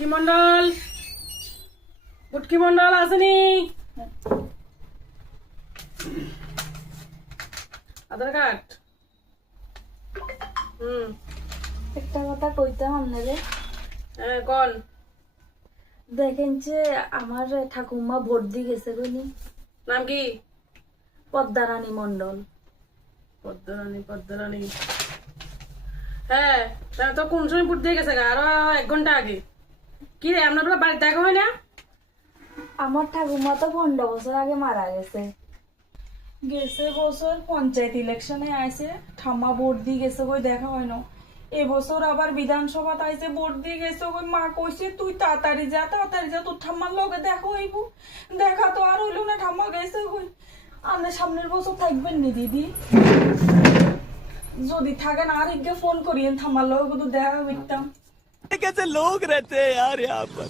বুটকি মন্ডল, বুটকি মন্ডল আসেনি? আধার কার্ড। একটা কথা কইতাম আপনারে। হ্যাঁ কোন? দেখেন যে আমার ঠাকুমা ভোট দিয়ে গেছে বলি। নাম কি? পদ্মারানী মন্ডল। পদ্মরানী, পদ্মরানী। হ্যাঁ, তাহলে তো কোন সময় বুট দিয়ে গেছে গা? আরো 1 ঘন্টা আগে। কি রে, আপনার বলে বাড়িতে দেখা হয় না? আমার ঠাকুমা তো 15 বছর আগে মারা গেছে। গেছে বছর পঞ্চায়েত ইলেকশনে আইছে, ঠাম্মা ভোট দিয়ে গেছে কই দেখা হয় না। এবছর আবার বিধানসভা আইছে, ভোট দিয়ে গেছে কই। মা কইছে তুই তাড়াতাড়ি যা তোর ঠাম্মার লগে দেখা হইব। দেখা তো আর হইলো না, ঠাম্মা গেছে কই। আপনি সামনের বছর থাকবেন নি দিদি? যদি থাকেন আর একগে ফোন করিয়েন, ঠাম্মার লগে কিন্তু দেখা করতাম। कैसे लोग रहते हैं यार यहाँ पर।